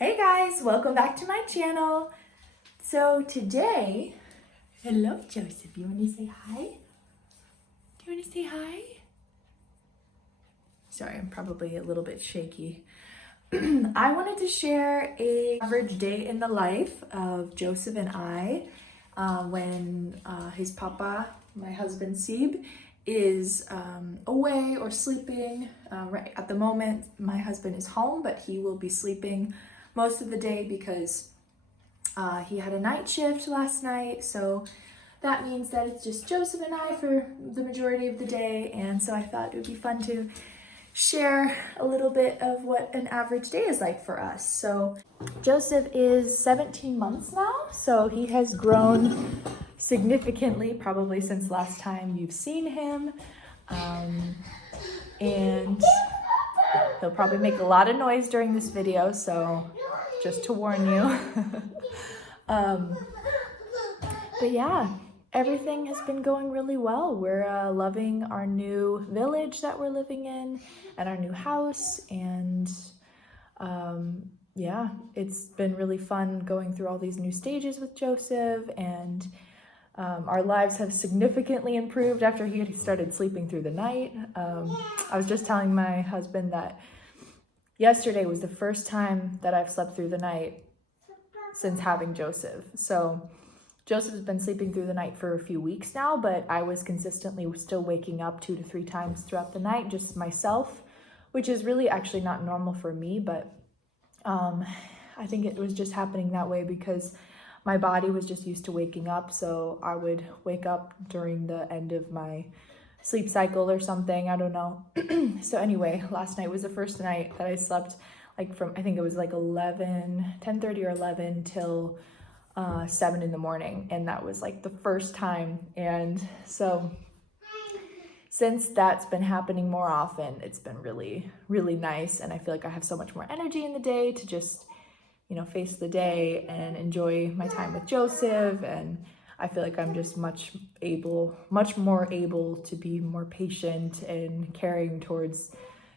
Hey guys, welcome back to my channel. So today, hello Joseph, you want to say hi? Do you want to say hi? Sorry, I'm probably a little bit shaky. I wanted to share an average day in the life of Joseph and I when his papa, my husband Sib, is away or sleeping. Right at the moment, my husband is home, but he will be sleeping most of the day because he had a night shift last night. So that means that it's just Joseph and I for the majority of the day. And so I thought it would be fun to share a little bit of what an average day is like for us. So Joseph is 17 months now, so he has grown significantly, probably since last time you've seen him. And he'll probably make a lot of noise during this video, so just to warn you. But yeah, everything has been going really well. We're loving our new village that we're living in and our new house. And yeah, it's been really fun going through all these new stages with Joseph. And our lives have significantly improved after he had started sleeping through the night. I was just telling my husband that yesterday was the first time that I've slept through the night since having Joseph. So Joseph has been sleeping through the night for a few weeks now, but I was consistently still waking up 2 to 3 times throughout the night, just myself, which is really actually not normal for me, but I think it was just happening that way because my body was just used to waking up. So I would wake up during the end of my sleep cycle or something, I don't know. So anyway, last night was the first night that I slept like from, I think it was like 10:30 or 11 till 7 in the morning, and that was like the first time. And so since that's been happening more often, it's been really, really nice, and I feel like I have so much more energy in the day to just, you know, face the day and enjoy my time with Joseph. And I feel like I'm just much more able to be more patient and caring towards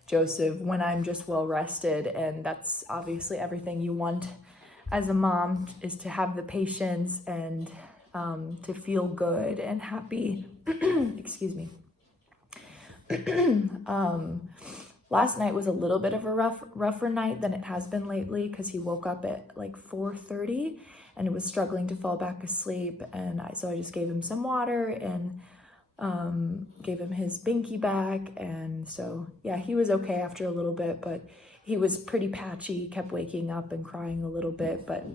Joseph when I'm just well rested. And that's obviously everything you want as a mom, is to have the patience and to feel good and happy. Excuse me. Last night was a little bit of a rougher night than it has been lately because he woke up at like 4:30 and was struggling to fall back asleep. And so I just gave him some water and gave him his binky back. And so yeah, he was okay after a little bit, but he was pretty patchy. He kept waking up and crying a little bit. But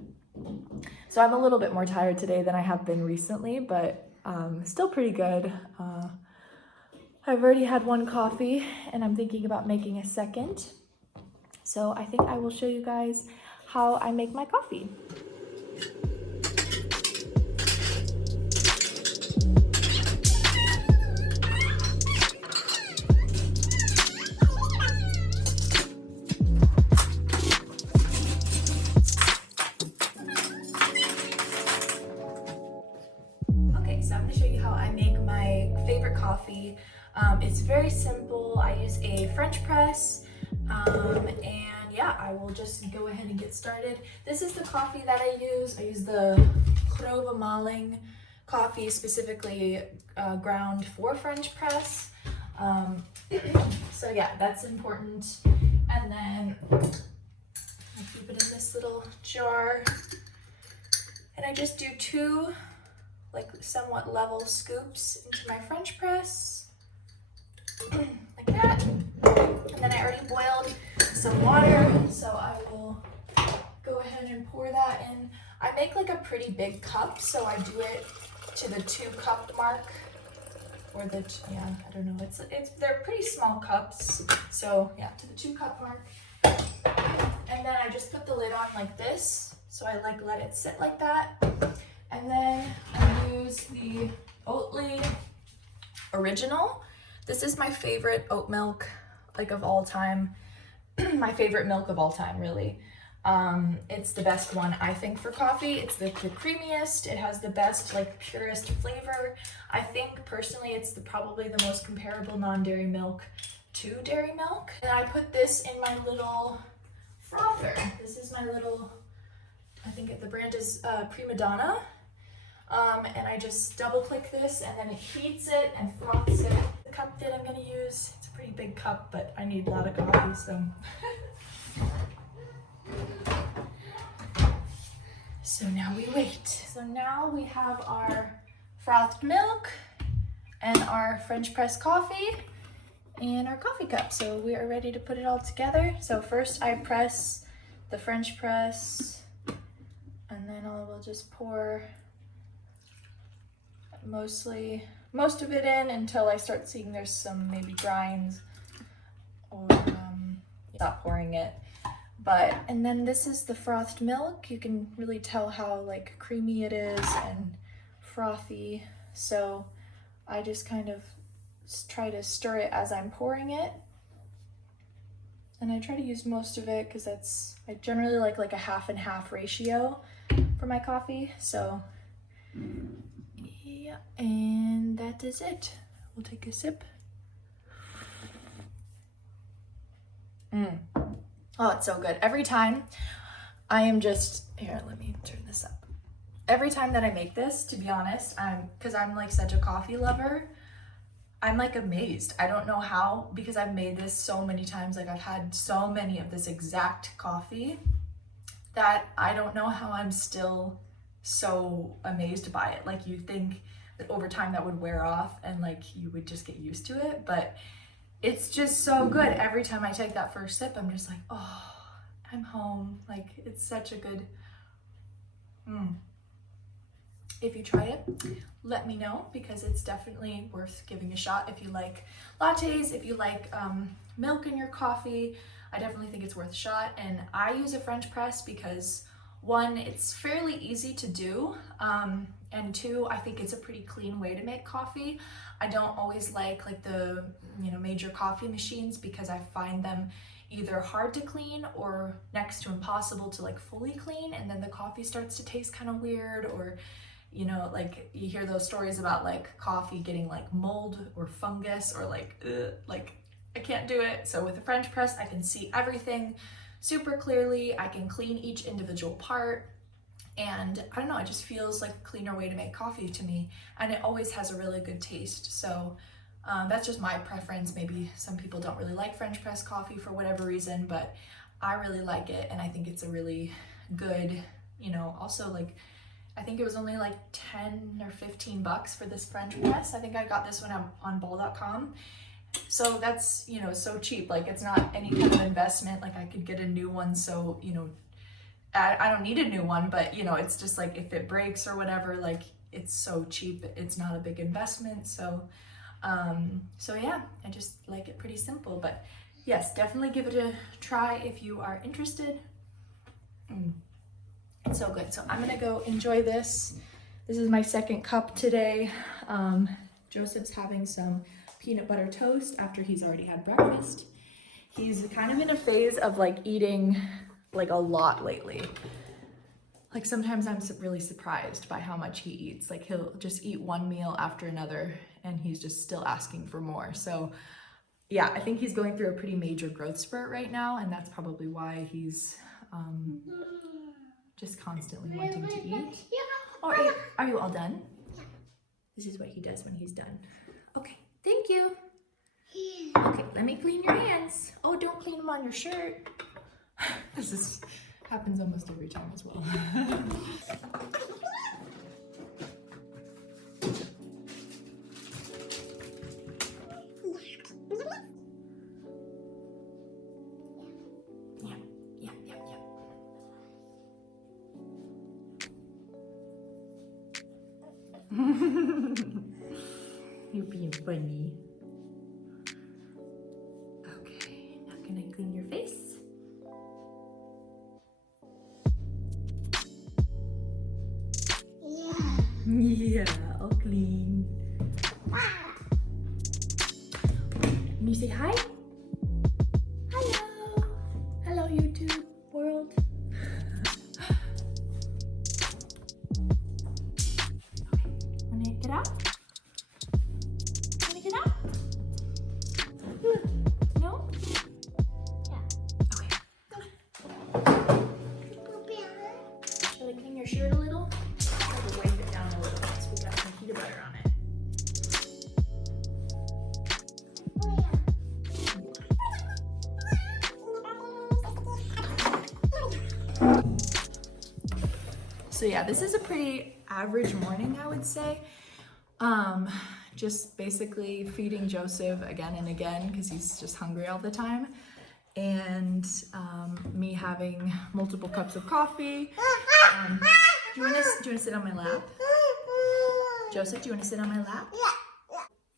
so I'm a little bit more tired today than I have been recently, but still pretty good. I've already had one coffee and I'm thinking about making a second. So I think I will show you guys how I make my coffee. Okay, so I'm going to show you how I make my favorite coffee. It's very simple. I use a French press, and yeah, I will just go ahead and get started. This is the coffee that I use. I use the Grove Maling coffee, specifically ground for French press. So yeah, that's important. And then I keep it in this little jar, and I just do 2 like somewhat level scoops into my French press. Like that. And then I already boiled some water, so I will go ahead and pour that in. I make like a pretty big cup, so I do it to the 2-cup mark, or I don't know, they're pretty small cups, so yeah, to the 2-cup mark. And then I just put the lid on like this, so I like let it sit like that. And then I use the Oatly Original. This is my favorite oat milk, like of all time. My favorite milk of all time, really. It's the best one, I think, for coffee. It's the creamiest. It has the best, like, purest flavor. I think, personally, it's probably the most comparable non-dairy milk to dairy milk. And I put this in my little frother. This is my little the brand is Prima Donna. And I just double click this and then it heats it and froths it. The cup that I'm gonna use, it's a pretty big cup, but I need a lot of coffee, so. So now we wait. So now we have our frothed milk and our French press coffee and our coffee cup. So we are ready to put it all together. So first I press the French press and then I will just pour most of it in until I start seeing there's some maybe grinds, or stop pouring it. And then this is the frothed milk. You can really tell how like creamy it is and frothy. So I just kind of try to stir it as I'm pouring it. And I try to use most of it because I generally like a half and half ratio for my coffee. So yeah, and that is it. We'll take a sip. Oh, it's so good. Every time I am just, here, let me turn this up. Every time that I make this, to be honest, because I'm like such a coffee lover, I'm like amazed. I don't know how, because I've made this so many times, like I've had so many of this exact coffee that I don't know how I'm still so amazed by it. Like you think that over time that would wear off and like you would just get used to it, but it's just so good. Every time I take that first sip, I'm just like, oh, I'm home. Like it's such a good, If you try it, let me know, because it's definitely worth giving a shot. If you like lattes, if you like milk in your coffee, I definitely think it's worth a shot. And I use a French press because one, it's fairly easy to do, and two, I think it's a pretty clean way to make coffee. I don't always like the major coffee machines because I find them either hard to clean or next to impossible to like fully clean, and then the coffee starts to taste kind of weird, or like you hear those stories about like coffee getting like mold or fungus or like I can't do it. So with a French press, I can see everything super clearly. I can clean each individual part, and I don't know, it just feels like a cleaner way to make coffee to me, and it always has a really good taste. So that's just my preference. Maybe some people don't really like French press coffee for whatever reason, but I really like it, and I think it's a really good, also like I think it was only like 10 or 15 bucks for this French press. I think I got this one on ball.com. So that's, so cheap. Like it's not any kind of investment. Like I could get a new one. So, I don't need a new one, but it's just like if it breaks or whatever, like it's so cheap. It's not a big investment. So yeah, I just like it pretty simple, but yes, definitely give it a try if you are interested. It's so good. So I'm gonna go enjoy this. This is my second cup today. Joseph's having some peanut butter toast after he's already had breakfast. He's kind of in a phase of like eating like a lot lately. Like sometimes I'm really surprised by how much he eats. Like he'll just eat one meal after another and he's just still asking for more. So yeah, I think he's going through a pretty major growth spurt right now, and that's probably why he's just constantly wanting to eat. Oh, are you all done? This is what he does when he's done. Okay, thank you. Okay, let me clean your hands. Oh, don't clean them on your shirt. This happens almost every time as well. You're being funny. Okay, now can I clean your face? Yeah, all clean. Can you say hi? Hello. Hello, YouTube world. Want to get out? Want to get out? No? Yeah. Okay. Come on. Shall I clean So yeah, this is a pretty average morning, I would say. Just basically feeding Joseph again and again because he's just hungry all the time. And me having multiple cups of coffee. Do you want to sit on my lap? Joseph, do you want to sit on my lap?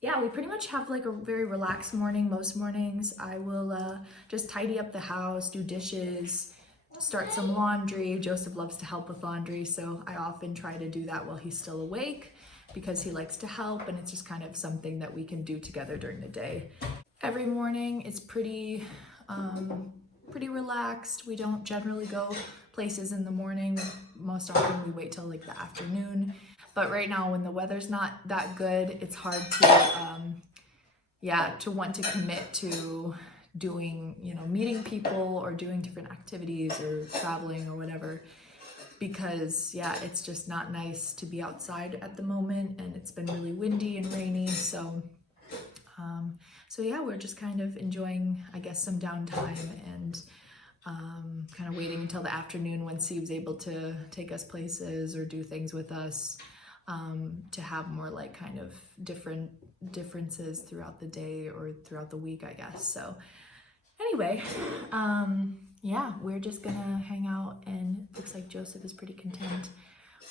Yeah, we pretty much have like a very relaxed morning. Most mornings I will just tidy up the house, do dishes, start some laundry. Joseph loves to help with laundry, so I often try to do that while he's still awake because he likes to help, and it's just kind of something that we can do together during the day. Every morning it's pretty relaxed. We don't generally go places in the morning. Most often we wait till like the afternoon. But right now when the weather's not that good, it's hard to want to commit to doing, meeting people or doing different activities or traveling or whatever, because it's just not nice to be outside at the moment, and it's been really windy and rainy. So we're just kind of enjoying, I guess, some downtime and kind of waiting until the afternoon when Steve's able to take us places or do things with us, to have more like kind of differences throughout the day or throughout the week, I guess. So anyway, we're just gonna hang out, and looks like Joseph is pretty content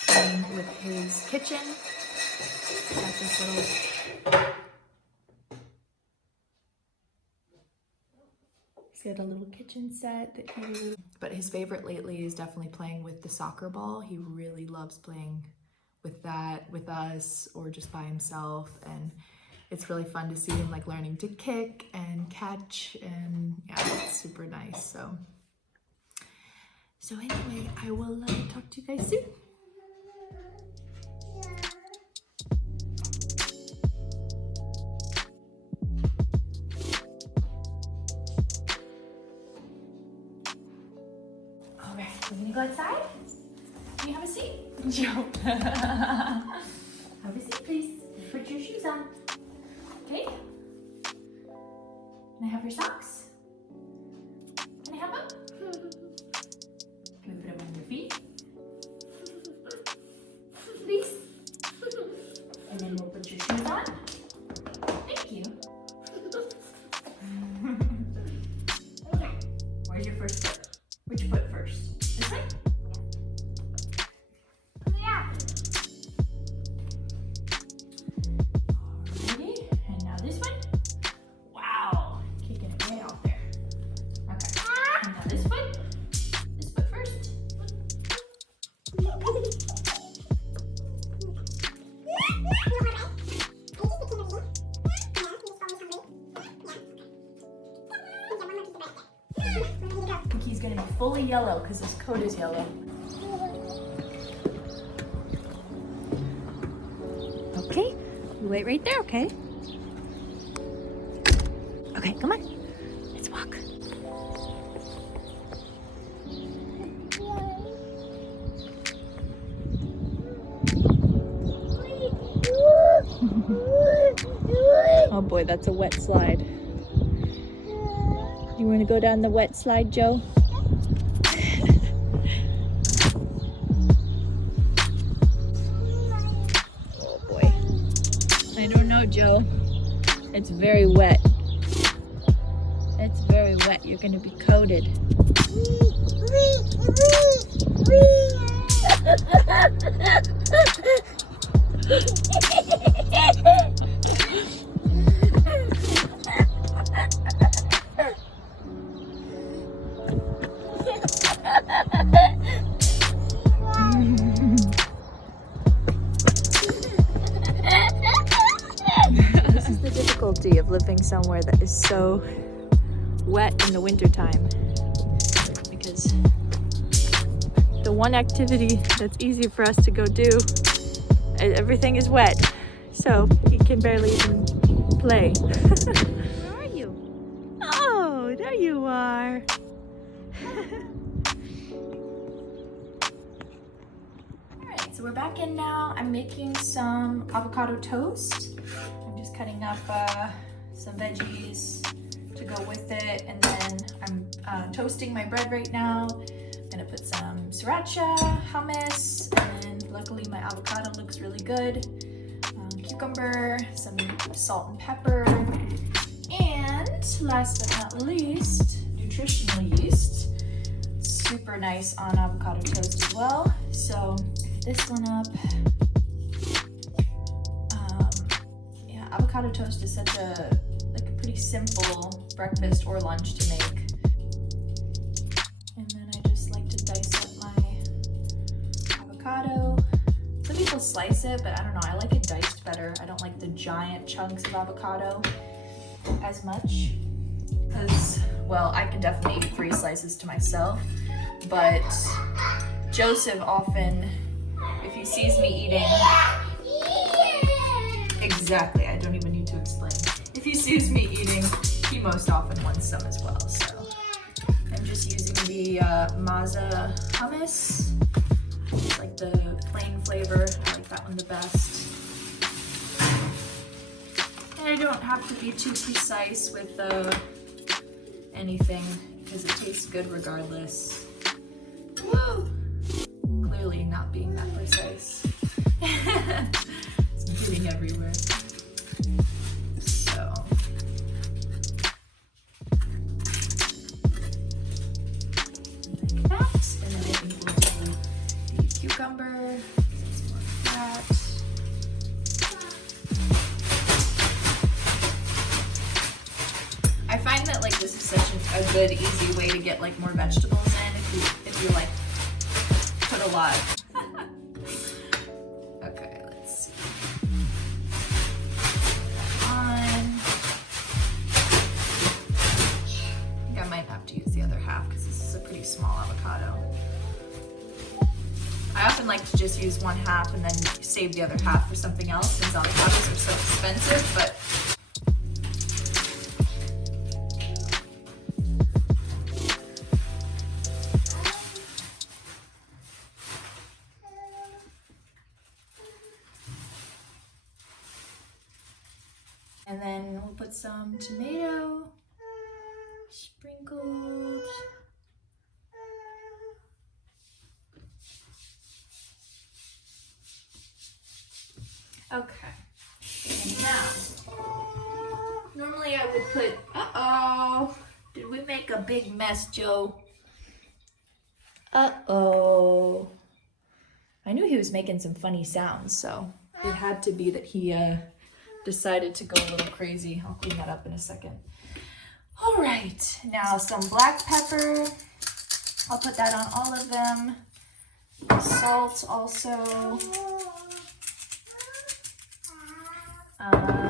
playing with his kitchen. Got this little, he's got a little kitchen set that he really, but his favorite lately is definitely playing with the soccer ball. He really loves playing with that with us or just by himself, and it's really fun to see him like learning to kick and catch, and it's super nice. So anyway, I will talk to you guys soon. All right, we're gonna go outside. Can you have a seat? Joe. Have a seat, please. Put your shoes on. Okay. Can I have your socks? Can I have them? Can we put them on your feet? Please. And then we'll put your shoes on. Thank you. Where's your first foot? Which foot first? This one? Yeah. Alrighty, and now this one. Wow, kicking it way out there. Okay, and now this foot. This foot first. I think he's gonna be fully yellow because his coat is yellow. Okay, you wait right there, okay? Okay, come on. Let's walk. Oh boy, that's a wet slide. You want to go down the wet slide, Joe? Oh boy. I don't know, Joe. It's very wet. It's very wet. You're going to be coated. This is the difficulty of living somewhere that is so wet in the wintertime, because the one activity that's easy for us to go do, everything is wet, so we can barely even play. Where are you? Oh, there you are. Alright, so we're back in now. I'm making some avocado toast. I'm just cutting up some veggies to go with it, and then I'm toasting my bread right now. I'm gonna put some sriracha, hummus, and then luckily my avocado looks really good. Cucumber, some salt and pepper, and last but not least, nutritional yeast. Super nice on avocado toast as well. So pick this one up. Yeah, avocado toast is such a pretty simple breakfast or lunch to make. And then I just like to dice up my avocado. Some people slice it, but I don't know, I like it diced better. I don't like the giant chunks of avocado as much because, well, I can definitely eat 3 slices to myself, but Joseph often, if he sees me eating, exactly, I don't even need to explain. If he sees me eating, he most often wants some as well. So I'm just using the maza hummus. It's like the plain flavor. I like that one the best. And I don't have to be too precise with anything because it tastes good regardless. Woo! Clearly not being that precise. It's getting everywhere. So. Like that. And then I think we'll do the cucumber. Some more of that. I find that like this is such a good, easy way to get like more vegetables in if you like put a lot. Okay, let's see. I think I might have to use the other half because this is a pretty small avocado. I often like to just use 1/2 and then save the other half for something else since avocados are so expensive, but and then we'll put some tomato sprinkled. Okay, and now, normally I would put, uh-oh, did we make a big mess, Joe? Uh-oh. I knew he was making some funny sounds, so it had to be that he decided to go a little crazy. I'll clean that up in a second. All right, now some black pepper. I'll put that on all of them. Salt also.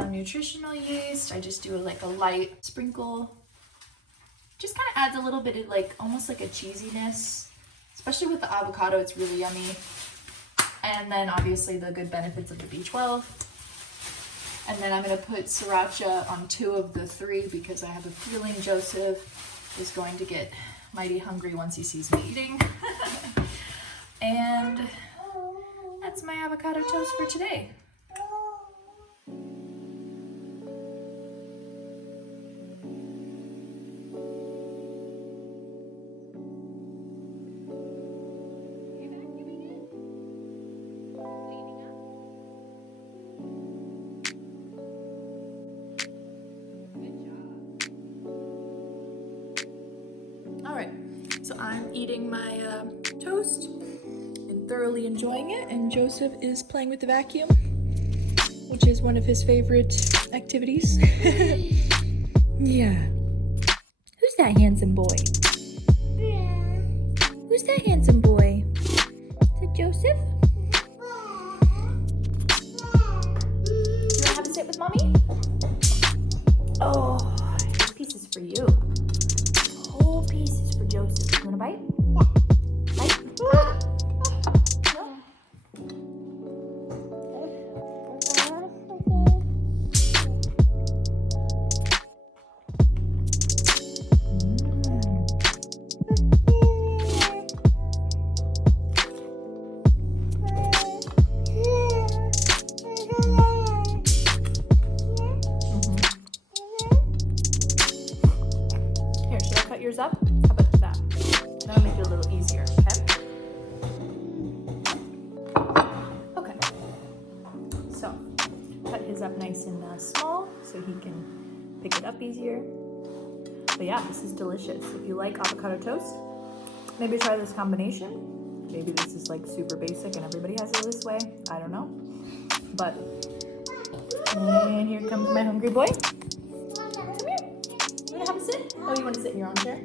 Nutritional yeast. I just do like a light sprinkle. Just kind of adds a little bit of like, almost like a cheesiness. Especially with the avocado, it's really yummy. And then obviously the good benefits of the B12. And then I'm going to put sriracha on 2 of the 3 because I have a feeling Joseph is going to get mighty hungry once he sees me eating. And that's my avocado toast for today. Alright, so I'm eating my toast and thoroughly enjoying it, and Joseph is playing with the vacuum, which is one of his favorite activities. Yeah. Who's that handsome boy? Yeah. Who's that handsome boy? Is it Joseph? You wanna have a sit with mommy? Oh, this piece is for you. Whole piece is for Joseph. You want a bite? Yeah. Bite? No? easier. But yeah, this is delicious. If you like avocado toast, maybe try this combination. Maybe this is like super basic and everybody has it this way. I don't know. But, and here comes my hungry boy. Come here. You wanna have a sit? Oh, you wanna sit in your own chair?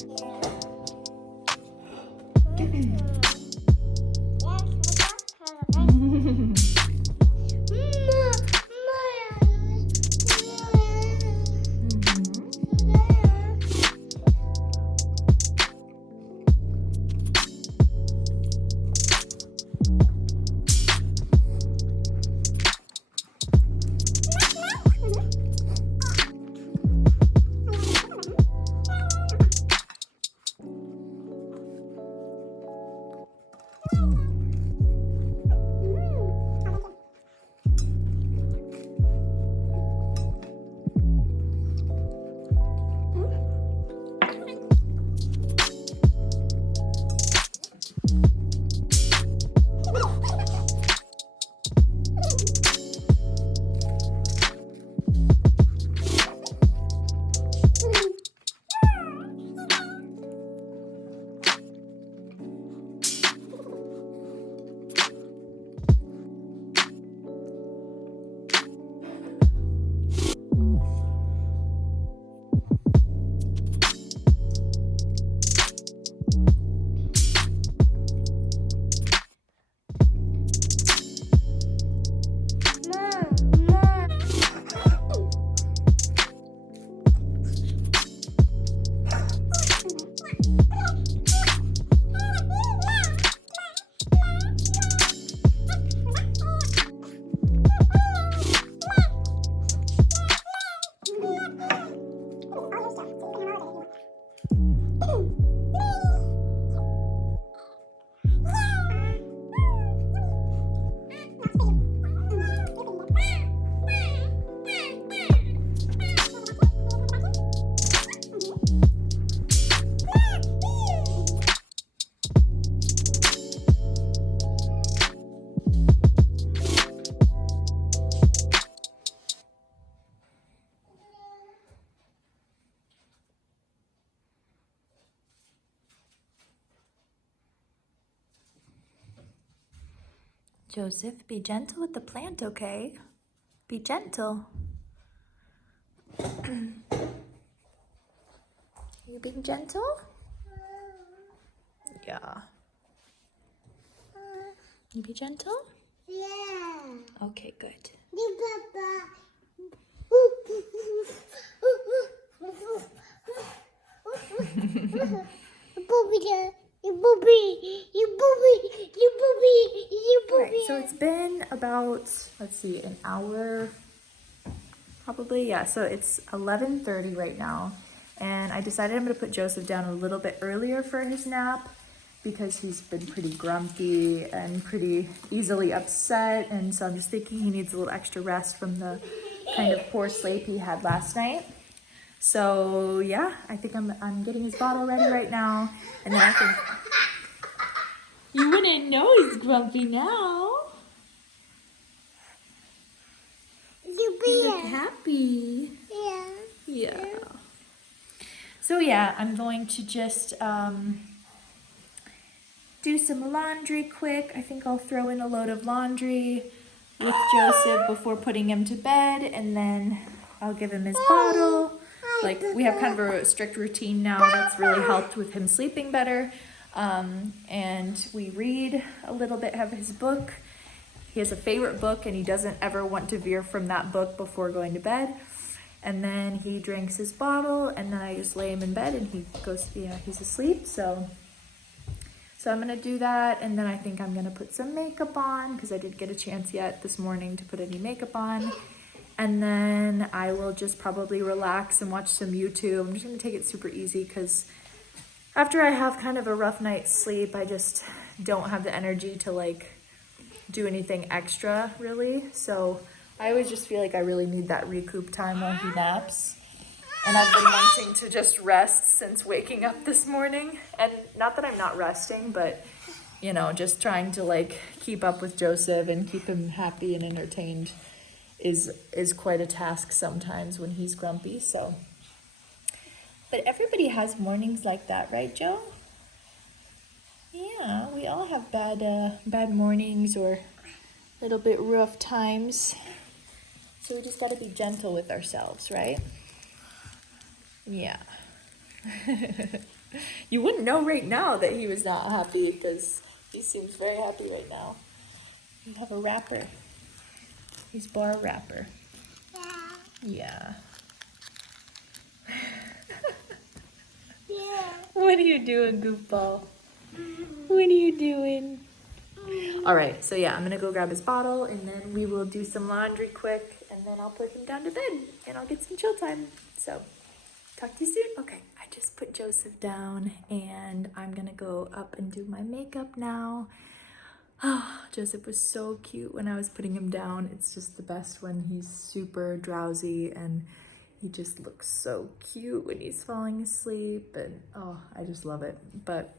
Joseph, be gentle with the plant, okay? Be gentle. You being gentle? Yeah. You be gentle? Yeah. Okay, good. Alright, so it's been about, let's see, an hour, probably, yeah, so it's 11:30 right now, and I decided I'm going to put Joseph down a little bit earlier for his nap, because he's been pretty grumpy and pretty easily upset, and so I'm just thinking he needs a little extra rest from the kind of poor sleep he had last night. So yeah, I think I'm getting his bottle ready right now, and then I think you wouldn't know he's grumpy now. You look happy. Yeah. Yeah. So yeah, I'm going to just do some laundry quick. I think I'll throw in a load of laundry with Joseph before putting him to bed, and then I'll give him his bottle. Like, we have kind of a strict routine now that's really helped with him sleeping better. And we read a little bit of his book. He has a favorite book, and he doesn't ever want to veer from that book before going to bed. And then he drinks his bottle, and then I just lay him in bed, and he goes, yeah, he's asleep. So I'm gonna do that, and then I think I'm gonna put some makeup on, because I didn't get a chance yet this morning to put any makeup on. And then I will just probably relax and watch some YouTube. I'm just gonna take it super easy, because after I have kind of a rough night's sleep, I just don't have the energy to like do anything extra really. So I always just feel like I really need that recoup time while he naps. And I've been wanting to just rest since waking up this morning. And not that I'm not resting, but you know, just trying to like keep up with Joseph and keep him happy and entertained is quite a task sometimes when he's grumpy. So But everybody has mornings like that, right, Joe? Yeah, we all have bad mornings or a little bit rough times. So we just got to be gentle with ourselves, right? Yeah. You wouldn't know right now that he was not happy because he seems very happy right now. You have a wrapper. He's bar wrapper. Yeah. Yeah. What are you doing, goofball? What are you doing? All right, so yeah, I'm gonna go grab his bottle and then we will do some laundry quick and then I'll put him down to bed and I'll get some chill time. So, talk to you soon. Okay, I just put Joseph down and I'm gonna go up and do my makeup now. Oh, Joseph was so cute when I was putting him down. It's just the best when he's super drowsy and he just looks so cute when he's falling asleep and oh, I just love it. But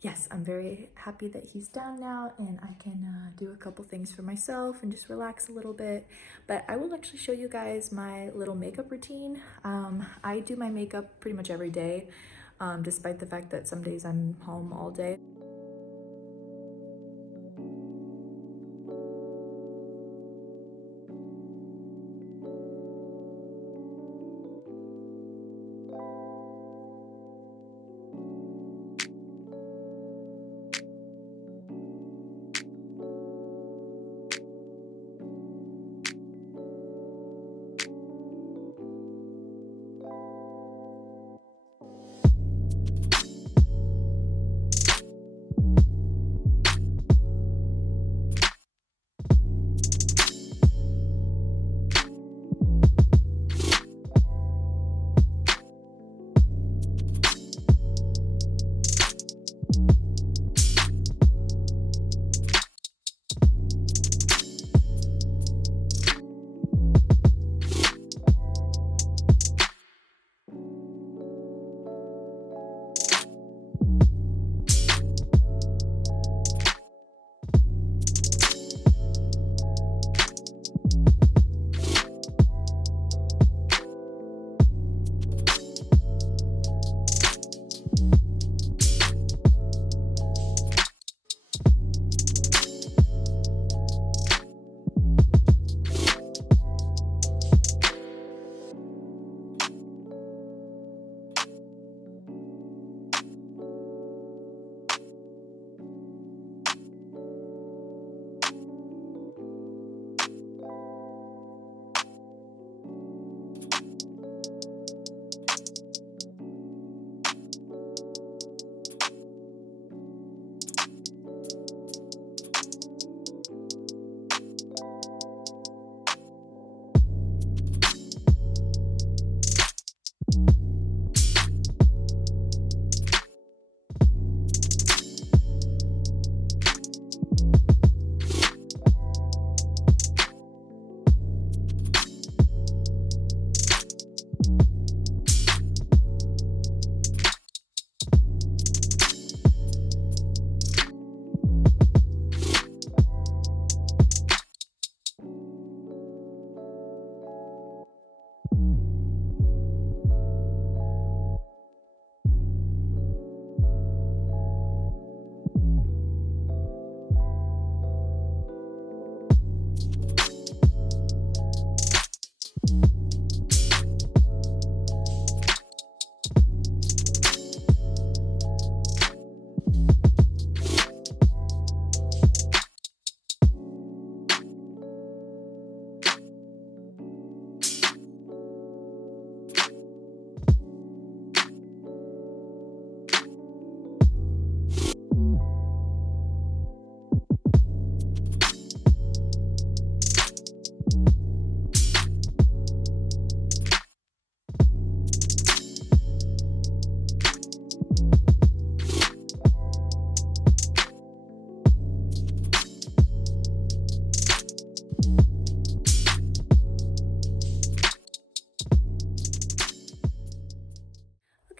yes, I'm very happy that he's down now and I can do a couple things for myself and just relax a little bit. But I will actually show you guys my little makeup routine. I do my makeup pretty much every day, despite the fact that some days I'm home all day.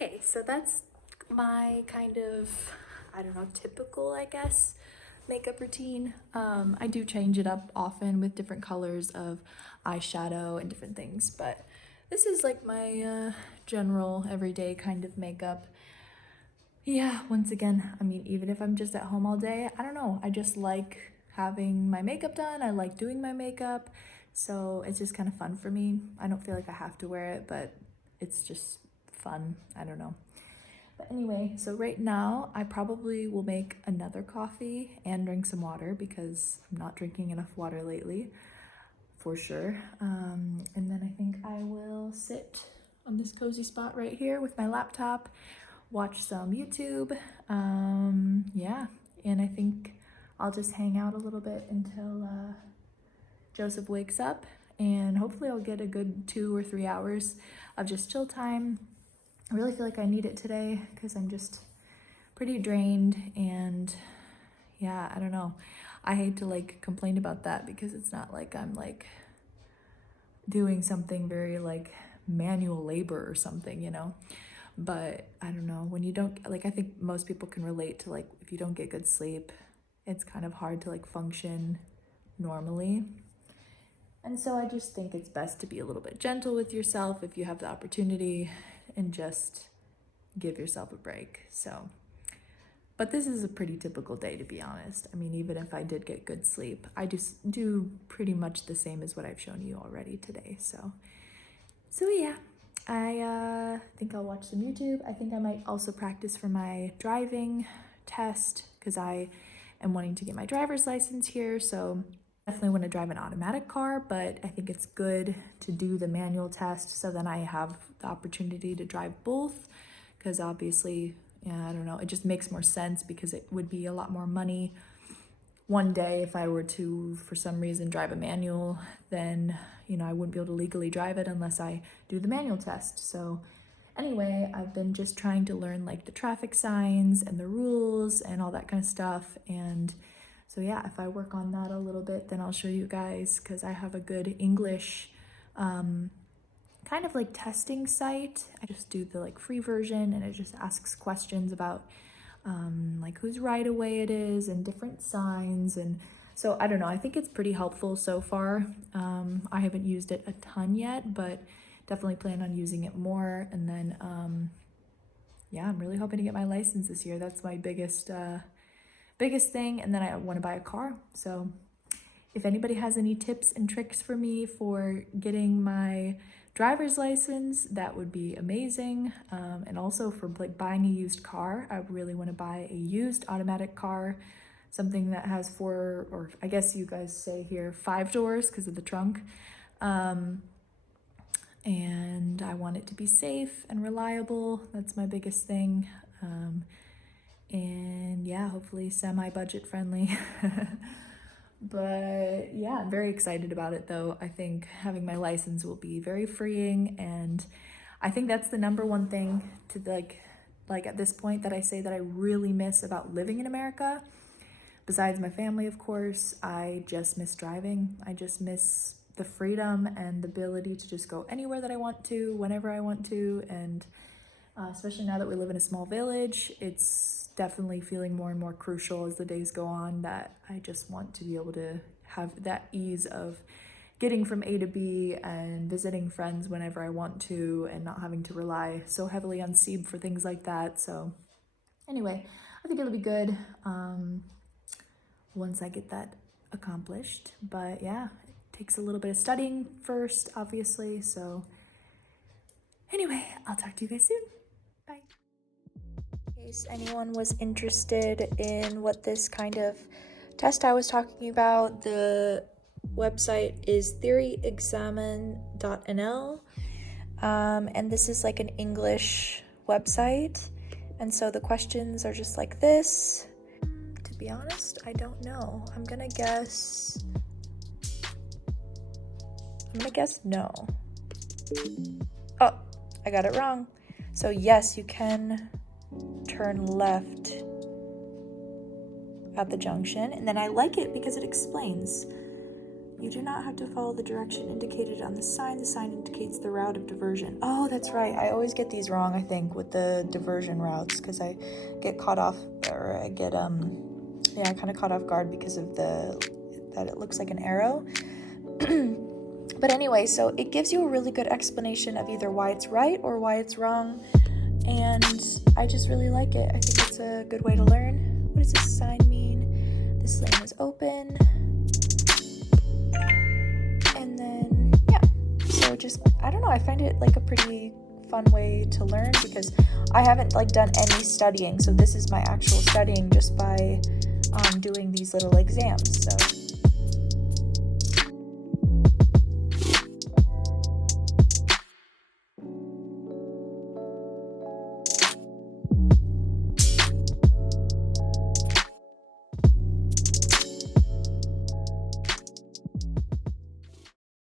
Okay, so that's my kind of, I don't know, typical, I guess, makeup routine. I do change it up often with different colors of eyeshadow and different things, but this is like my general everyday kind of makeup. Yeah, once again, I mean, even if I'm just at home all day, I don't know, I just like having my makeup done. I like doing my makeup, so it's just kind of fun for me. I don't feel like I have to wear it, but it's just fun. I don't know. But anyway, so right now I probably will make another coffee and drink some water because I'm not drinking enough water lately, for sure. And then I think I will sit on this cozy spot right here with my laptop, watch some YouTube. Yeah, and I think I'll just hang out a little bit until Joseph wakes up, and hopefully I'll get a good 2 or 3 hours of just chill time. I really feel like I need it today because I'm just pretty drained, and yeah, I don't know. I hate to like complain about that because it's not like I'm like doing something very like manual labor or something, you know? But I don't know, when you don't, like, I think most people can relate to like if you don't get good sleep, it's kind of hard to like function normally. And so I just think it's best to be a little bit gentle with yourself if you have the opportunity and just give yourself a break. So, but this is a pretty typical day, to be honest. I mean, even if I did get good sleep, I just do pretty much the same as what I've shown you already today. So yeah, I think I'll watch some YouTube. I think I might also practice for my driving test because I am wanting to get my driver's license here. So definitely want to drive an automatic car, but I think it's good to do the manual test so then I have the opportunity to drive both, because obviously, yeah, I don't know, it just makes more sense because it would be a lot more money one day if I were to, for some reason, drive a manual. Then, you know, I wouldn't be able to legally drive it unless I do the manual test. So anyway, I've been just trying to learn like the traffic signs and the rules and all that kind of stuff. And so yeah, if I work on that a little bit, then I'll show you guys, because I have a good English kind of like testing site. I just do the like free version, and it just asks questions about like whose right of way it is and different signs. And so I don't know, I think it's pretty helpful so far. I haven't used it a ton yet, but definitely plan on using it more. And then yeah, I'm really hoping to get my license this year. That's my biggest thing. And then I want to buy a car. So if anybody has any tips and tricks for me for getting my driver's license, that would be amazing. And also for like buying a used car, I really want to buy a used automatic car, something that has 4, or I guess you guys say here 5 doors because of the trunk. And I want it to be safe and reliable. That's my biggest thing. And yeah, hopefully semi-budget friendly. But yeah, I'm very excited about it though. I think having my license will be very freeing, and I think that's the number one thing to like at this point that I say that I really miss about living in America. Besides my family, of course, I just miss driving. I just miss the freedom and the ability to just go anywhere that I want to, whenever I want to. And especially now that we live in a small village, it's definitely feeling more and more crucial as the days go on, that I just want to be able to have that ease of getting from A to B and visiting friends whenever I want to, and not having to rely so heavily on Seeb for things like that. So anyway, I think it'll be good once I get that accomplished. But yeah, it takes a little bit of studying first, obviously. So anyway, I'll talk to you guys soon. Bye. In case anyone was interested in what this kind of test I was talking about, the website is theoryexamen.nl, and this is like an English website, and so the questions are just like this. To be honest, I don't know. I'm gonna guess no. Oh, I got it wrong. So yes, you can turn left at the junction, and then I like it because it explains. You do not have to follow the direction indicated on the sign. The sign indicates the route of diversion. Oh, that's right. I always get these wrong, I think, with the diversion routes, because I get caught off, or I get, I kind of caught off guard because of that it looks like an arrow. But anyway, so it gives you a really good explanation of either why it's right or why it's wrong, and I just really like it. I think it's a good way to learn. What does this sign mean? This lane is open. And then, yeah, so just, I don't know, I find it like a pretty fun way to learn because I haven't like done any studying, so this is my actual studying just by doing these little exams. So